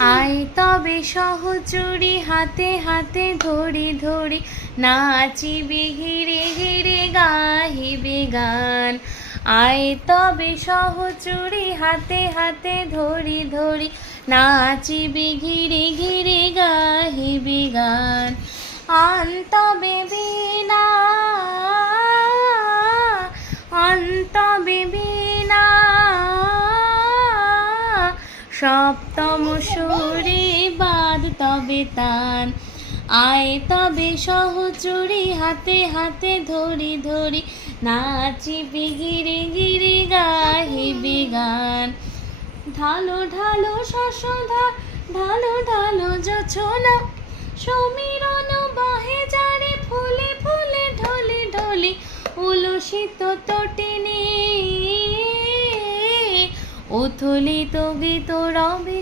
আয় তবে সহচরী হাতে হাতে ধরি ধরি নাচিবি ঘিরে ঘিরে গাহিবি গান। আয় তবে সহচরী হাতে হাতে ধরি ধরি নাচিবি ঘিরে ঘিরে গাহিবি গান। আন তবে বীণা আন তবে বীণা সপ্তম সুরে বাদ তবে তান। আয় তবে সহচরী হাতে হাতে ধরি ধরি নাচিবি গিরি গিরি গাহিবি গান। ঢালো ঢালো শশধা ঢালো ঢালো জোছনা সমীরণ বহে যারে ফুলে ফুলে ঢলে ঢলে উলসিত তটিনী উথলিত গীত রবে